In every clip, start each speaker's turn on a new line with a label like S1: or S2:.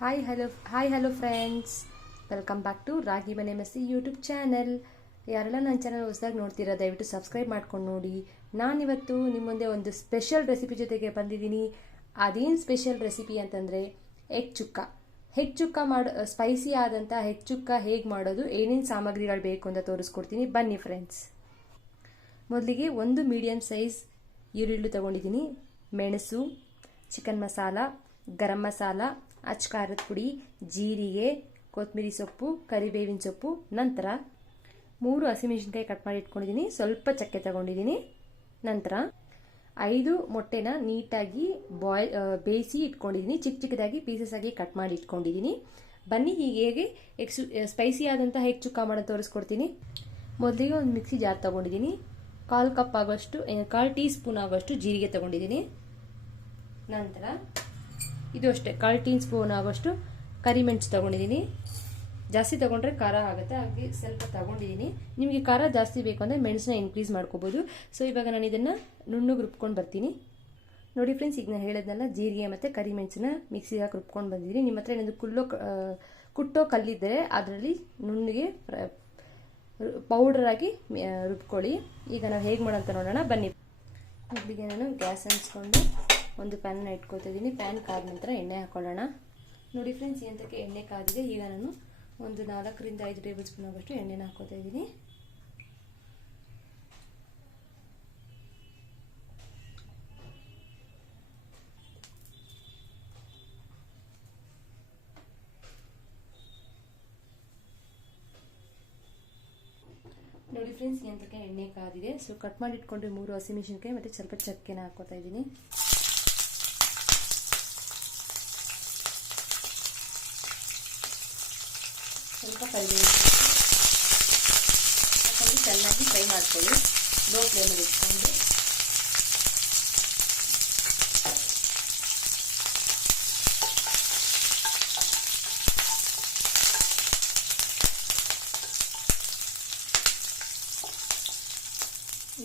S1: Hi hello hi hello friends welcome back to ರಾಗಿ ಮನೆ ಮಸಿ YouTube channel ಯಾರೆಲ್ಲ ನನ್ನ ಚಾನಲ್ ಹೊಸದಾಗಿ ನೋಡ್ತೀರಾ, ದಯವಿಟ್ಟು ಸಬ್ಸ್ಕ್ರೈಬ್ ಮಾಡ್ಕೊಂಡು ನೋಡಿ. ನಾನಿವತ್ತು ನಿಮ್ಮ ಮುಂದೆ ಒಂದು ಸ್ಪೆಷಲ್ ರೆಸಿಪಿ ಜೊತೆಗೆ ಬಂದಿದ್ದೀನಿ. ಅದೇನು ಸ್ಪೆಷಲ್ ರೆಸಿಪಿ ಅಂತಂದರೆ, ಎಗ್ ಚುಕ್ಕ. ಹೆಗ್ ಚುಕ್ಕ ಮಾಡೋ ಸ್ಪೈಸಿ ಆದಂಥ ಹೆಗ್ ಚುಕ್ಕ ಹೇಗೆ ಮಾಡೋದು, ಏನೇನು ಸಾಮಗ್ರಿಗಳು ಬೇಕು ಅಂತ ತೋರಿಸ್ಕೊಡ್ತೀನಿ. ಬನ್ನಿ ಫ್ರೆಂಡ್ಸ್ ಮೊದಲಿಗೆ ಒಂದು ಮೀಡಿಯಮ್ ಸೈಜ್ ಈರುಳ್ಳಿ ತಗೊಂಡಿದ್ದೀನಿ. ಮೆಣಸು ಚಿಕನ್ ಮಸಾಲ ಗರಂ ಮಸಾಲ ಅಚ್ ಖಾರದ ಪುಡಿ, ಜೀರಿಗೆ ಕೊತ್ತಂಬರಿ ಸೊಪ್ಪು, ಕರಿಬೇವಿನ ಸೊಪ್ಪು, ನಂತರ ಮೂರು ಹಸಿಮೆಣಸಿನಕಾಯಿ ಕಟ್ ಮಾಡಿ ಇಟ್ಕೊಂಡಿದ್ದೀನಿ. ಸ್ವಲ್ಪ ಚಕ್ಕೆ ತಗೊಂಡಿದ್ದೀನಿ. ನಂತರ ಐದು ಮೊಟ್ಟೆನ ನೀಟಾಗಿ ಬಾಯ್ ಬೇಯಿಸಿ ಇಟ್ಕೊಂಡಿದ್ದೀನಿ. ಚಿಕ್ಕ ಚಿಕ್ಕದಾಗಿ ಪೀಸಸ್ ಆಗಿ ಕಟ್ ಮಾಡಿ ಇಟ್ಕೊಂಡಿದ್ದೀನಿ. ಬನ್ನಿ, ಹೀಗೆ ಹೇಗೆ ಎಕ್ಸು ಸ್ಪೈಸಿ ಆದಂತಹ ಹೇಗೆ ಚುಕ್ಕ ಮಾಡೋದು ತೋರಿಸ್ಕೊಡ್ತೀನಿ. ಮೊದಲಿಗೆ ಒಂದು ಮಿಕ್ಸಿ ಜಾರ್ ತಗೊಂಡಿದ್ದೀನಿ. ಕಾಲು ಕಪ್ ಆಗೋಷ್ಟು ಕಾಲು ಟೀ ಸ್ಪೂನ್ ಆಗೋಷ್ಟು ಜೀರಿಗೆ ತಗೊಂಡಿದ್ದೀನಿ. ನಂತರ ಇದು ಅಷ್ಟೇ. ಕಾಲು ಟೀ ಸ್ಪೂನ್ ಆಗೋಷ್ಟು ಕರಿಮೆಣಸು ತೊಗೊಂಡಿದ್ದೀನಿ. ಜಾಸ್ತಿ ತೊಗೊಂಡ್ರೆ ಖಾರ ಆಗುತ್ತೆ. ಹಾಗೆ ಸ್ವಲ್ಪ ತಗೊಂಡಿದ್ದೀನಿ. ನಿಮಗೆ ಖಾರ ಜಾಸ್ತಿ ಬೇಕು ಅಂದರೆ ಮೆಣಸನ್ನ ಇನ್ಕ್ರೀಸ್ ಮಾಡ್ಕೋಬೋದು. ಸೊ ಇವಾಗ ನಾನು ಇದನ್ನು ನುಣ್ಣಗೆ ರುಬ್ಕೊಂಡು ಬರ್ತೀನಿ. ನೋಡಿ ಫ್ರೆಂಡ್ಸ್ ಈಗ ನಾನು ಹೇಳೋದನ್ನೆಲ್ಲ ಜೀರಿಗೆ ಮತ್ತು ಕರಿಮೆಣಸನ್ನ ಮಿಕ್ಸಿಗೆ ಹಾಕಿ ರುಬ್ಕೊಂಡು ಬಂದಿದ್ದೀನಿ. ನಿಮ್ಮ ಹತ್ರ ಏನಾದರೂ ಕುಲ್ಲೋ ಕುಟ್ಟೋ ಕಲ್ಲಿದ್ದರೆ ಅದರಲ್ಲಿ ನುಣ್ಣಗೆ ಪೌಡರ್ ಆಗಿ ರುಬ್ಕೊಳ್ಳಿ. ಈಗ ನಾವು ಹೇಗೆ ಮಾಡೋಂತ ನೋಡೋಣ. ಬನ್ನಿ. ಮೊದಲಿಗೆ ನಾನು ಗ್ಯಾಸ್ ಹಂಚ್ಕೊಂಡು ಒಂದು ಪ್ಯಾನ್ನ ಇಟ್ಕೊತಾ ಇದ್ದೀನಿ ಪ್ಯಾನ್ ಕಾದ ನಂತರ ಎಣ್ಣೆ ಹಾಕೊಳ್ಳೋಣ. ನೋಡಿ ಫ್ರೆಂಡ್ಸ್ ಎಂತಕ್ಕೆ ಎಣ್ಣೆ ಕಾದಿದೆ. ಈಗ ನಾನು ಒಂದು ನಾಲ್ಕರಿಂದ ಐದು ಟೇಬಲ್ ಸ್ಪೂನ್ ಆಗೋಷ್ಟು ಎಣ್ಣೆನ ಹಾಕೋತಾ ಇದ್ದೀನಿ ನೋಡಿ ಫ್ರೆಂಡ್ಸ್ ಎಂತಕ್ಕೆ ಎಣ್ಣೆ ಕಾದಿದೆ. ಸೊ ಕಟ್ ಮಾಡಿ ಇಟ್ಕೊಂಡ್ರೆ ಮೂರು ಹಸಿಮೆಣಸಿನ್ಕಾಯಿ ಮತ್ತು ಸ್ವಲ್ಪ ಚಕ್ಕೆನ ಹಾಕೋತಾ ಇದ್ದೀನಿ ಸ್ವಲ್ಪ ಹಾಕೊಂಡು ಚೆನ್ನಾಗಿ ಫ್ರೈ ಮಾಡ್ಕೊಳ್ಳಿ. ಲೋ ಫ್ಲೇಮಲ್ಲಿ ಇಟ್ಕೊಂಡು.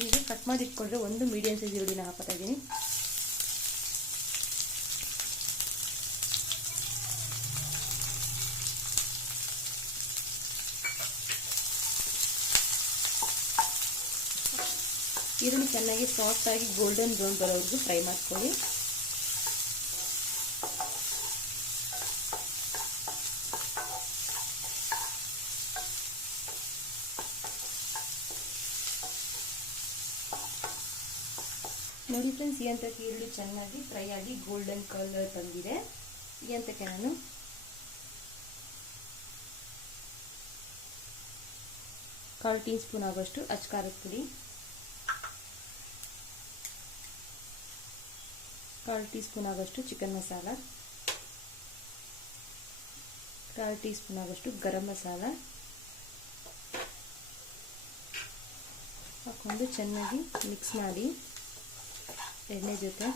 S1: ಈಗ ಕಟ್ ಮಾಡಿ ಇಟ್ಕೊಂಡ್ರೆ ಒಂದು ಮೀಡಿಯಂ ಸೈಜ್ ಈರುಳ್ಳಿನ ಹಾಕೋತಾ ಇದ್ದೀನಿ. ಈರುಳ್ಳಿ ಚೆನ್ನಾಗಿ ಸಾಫ್ಟಾಗಿ ಗೋಲ್ಡನ್ ಬ್ರೌನ್ ಬರೋವರೆಗೂ ಫ್ರೈ ಮಾಡ್ಕೊಳ್ಳಿ. ನೋಡಿ ಫ್ರೆಂಡ್ಸ್ ಈ ಹಂತಕ್ಕೆ ಈರುಳ್ಳಿ ಚೆನ್ನಾಗಿ ಫ್ರೈ ಆಗಿ ಗೋಲ್ಡನ್ ಕಲರ್ ಬಂದಿದೆ. ಈ ಹಂತಕ್ಕೆ ನಾನು ಕಾಲು ಟೀ ಸ್ಪೂನ್ ಆಗೋಷ್ಟು ಅಚ್ ಖಾರದ ಪುಡಿ. ಕಾಲು ಟೀಸ್ಪೂನ್ ಆಗೋಷ್ಟು ಚಿಕನ್ ಮಸಾಲ. ಕಾಲು ಟೀಸ್ಪೂನ್ ಆಗೋಷ್ಟು ಗರಂ ಮಸಾಲ. ಹಾಕೊಂಡು ಚೆನ್ನಾಗಿ ಮಿಕ್ಸ್ ಮಾಡಿ ಎಣ್ಣೆ ಜೊತೆ.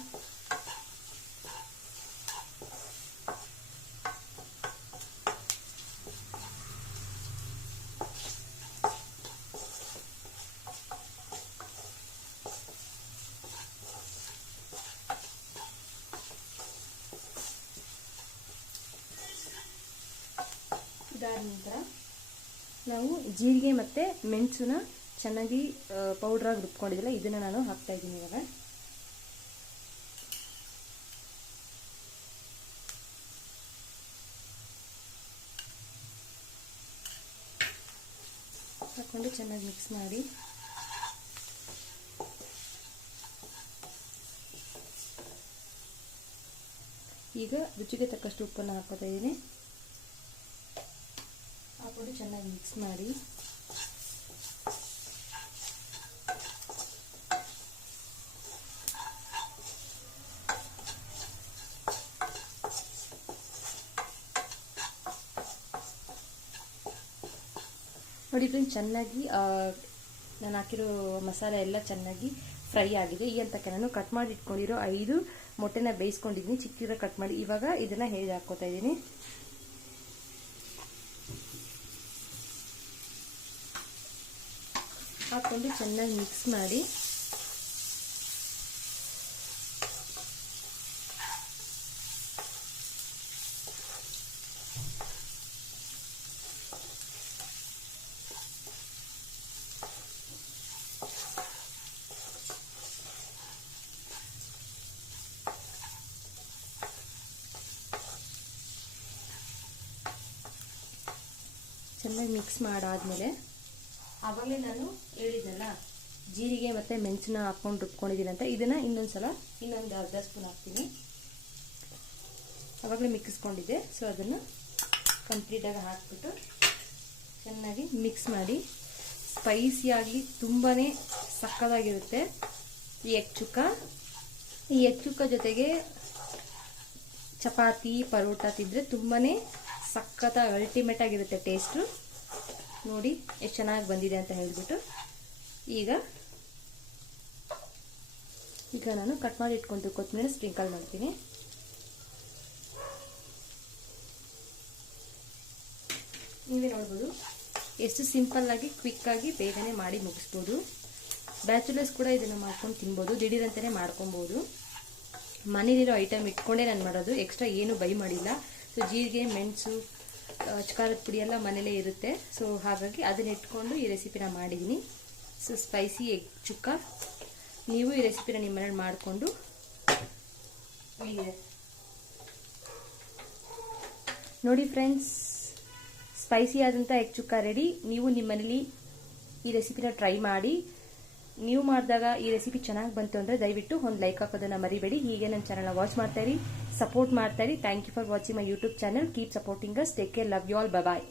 S1: ನಂತರ ನಾವು ಜೀರಿಗೆ ಮತ್ತು ಮೆಣಸನ್ನ ಚೆನ್ನಾಗಿ ಪೌಡ್ರಾಗಿ ರುಬ್ಕೊಂಡಿದ್ದಿಲ್ಲ, ಇದನ್ನು ನಾನು ಹಾಕ್ತಾ ಇದ್ದೀನಿ ಇವಾಗ. ಹಾಕ್ಕೊಂಡು ಚೆನ್ನಾಗಿ ಮಿಕ್ಸ್ ಮಾಡಿ. ಈಗ ರುಚಿಗೆ ತಕ್ಕಷ್ಟು ಉಪ್ಪನ್ನು ಹಾಕೋತಾ ಇದ್ದೀನಿ. ಹಾಕೊಂಡು ಚೆನ್ನಾಗಿ ಮಿಕ್ಸ್ ಮಾಡಿ. ನೋಡಿ ಫ್ರೆಂಡ್ಸ್ ಚೆನ್ನಾಗಿ ನಾನು ಹಾಕಿರೋ ಮಸಾಲೆ ಎಲ್ಲ ಚೆನ್ನಾಗಿ ಫ್ರೈ ಆಗಿದೆ. ಈ ಅಂತ ನಾನು ಕಟ್ ಮಾಡಿ ಇಟ್ಕೊಂಡಿರೋ ಐದು ಮೊಟ್ಟೆನ ಬೇಯಿಸ್ಕೊಂಡಿದ್ದೀನಿ. ಚಿಕ್ಕಿರೋ ಕಟ್ ಮಾಡಿ. ಇವಾಗ ಇದನ್ನು ಹೇಗೆ ಹಾಕೋತಾ ಇದ್ದೀನಿ? ಹಾಕ್ಕೊಂಡು ಚೆನ್ನಾಗಿ ಮಿಕ್ಸ್ ಮಾಡಿ. ಚೆನ್ನಾಗಿ ಮಿಕ್ಸ್ ಮಾಡಾದಮೇಲೆ ಆವಾಗಲೇ ನಾನು ಹೇಳಿದ್ದೆಲ್ಲ. ಜೀರಿಗೆ ಮತ್ತು ಮೆಣಸಿನ ಹಾಕ್ಕೊಂಡು ರುಬ್ಕೊಂಡಿದ್ದೀನಿ ಅಂತ. ಇದನ್ನು ಇನ್ನೊಂದು ಸಲ ಇನ್ನೊಂದು ಅರ್ಧ ಸ್ಪೂನ್ ಹಾಕ್ತೀನಿ. ಆವಾಗಲೇ ಮಿಕ್ಸ್ಕೊಂಡಿದ್ದೆ. ಸೊ ಅದನ್ನು ಕಂಪ್ಲೀಟಾಗಿ ಹಾಕ್ಬಿಟ್ಟು ಚೆನ್ನಾಗಿ ಮಿಕ್ಸ್ ಮಾಡಿ ಸ್ಪೈಸಿಯಾಗಿ ತುಂಬಾ ಸಕ್ಕದಾಗಿರುತ್ತೆ ಈ ಎಗ್ ಚುಕ್ಕ. ಈ ಎಗ್ ಚುಕ್ಕ ಜೊತೆಗೆ ಚಪಾತಿ, ಪರೋಟ ತಿಂದರೆ ತುಂಬಾ ಸಕ್ಕತ್ತಾಗಿ ಅಲ್ಟಿಮೇಟ್ ಆಗಿರುತ್ತೆ ಟೇಸ್ಟು ನೋಡಿ ಎಷ್ಟು ಚೆನ್ನಾಗಿ ಬಂದಿದೆ ಅಂತ ಹೇಳಿಬಿಟ್ಟು ಈಗ ಈಗ ನಾನು ಕಟ್ ಮಾಡಿ ಇಟ್ಕೊಂಡು ಕೊತ್ತಂಬರಿ ಸ್ಪ್ರಿಂಕಲ್ ಮಾಡ್ತೀನಿ. ನೀವೇ ನೋಡ್ಬೋದು, ಎಷ್ಟು ಸಿಂಪಲ್ಲಾಗಿ ಕ್ವಿಕ್ಕಾಗಿ ಬೇಗನೆ ಮಾಡಿ ಮುಗಿಸ್ಬೋದು. ಬ್ಯಾಚುಲರ್ಸ್ ಕೂಡ ಇದನ್ನು ಮಾಡ್ಕೊಂಡು ತಿನ್ಬೋದು ದಿಢೀರಂತಲೇ ಮಾಡ್ಕೊಬೋದು. ಮನೇಲಿರೋ ಐಟಮ್ ಇಟ್ಕೊಂಡೇ ನಾನು ಮಾಡೋದು ಎಕ್ಸ್ಟ್ರಾ ಏನು ಬೈ ಮಾಡಿಲ್ಲ. ಸೊ ಜೀರಿಗೆ, ಮೆಣಸು ಖಾರದ ಪುಡಿ ಎಲ್ಲ ಮನೇಲೇ ಇರುತ್ತೆ. ಸೊ ಹಾಗಾಗಿ ಅದನ್ನ ಇಟ್ಕೊಂಡು ಈ ರೆಸಿಪಿನ ಮಾಡಿದ್ದೀನಿ ಸೊ ಸ್ಪೈಸಿ ಎಗ್ ಚುಕ್ಕ. ನೀವು ಈ ರೆಸಿಪಿನ ನಿಮ್ಮ ಮನೇಲಿ ಮಾಡಿಕೊಂಡು ನೋಡಿ ಫ್ರೆಂಡ್ಸ್ ಸ್ಪೈಸಿ ಆದಂಥ ಎಗ್ ಚುಕ್ಕ ರೆಡಿ ನೀವು ನಿಮ್ಮ ಮನೇಲಿ ಈ ರೆಸಿಪಿನ ಟ್ರೈ ಮಾಡಿ. ನೀವು ಮಾಡಿದಾಗ ಈ ರೆಸಿಪಿ ಚೆನ್ನಾಗಿ ಬಂತು ಅಂದರೆ ದಯವಿಟ್ಟು ಒಂದು ಲೈಕ್ ಹಾಕೋದನ್ನ ಮರಿಬೇಡಿ. ಹೀಗೆ ನನ್ನ ಚಾನಲ್ನ ವಾಚ್ ಮಾಡ್ತಾ ಇರಿ ಸಪೋರ್ಟ್ ಮಾಡ್ತಾ ಇರಿ. Thank you for watching my YouTube channel keep supporting us take care love you all bye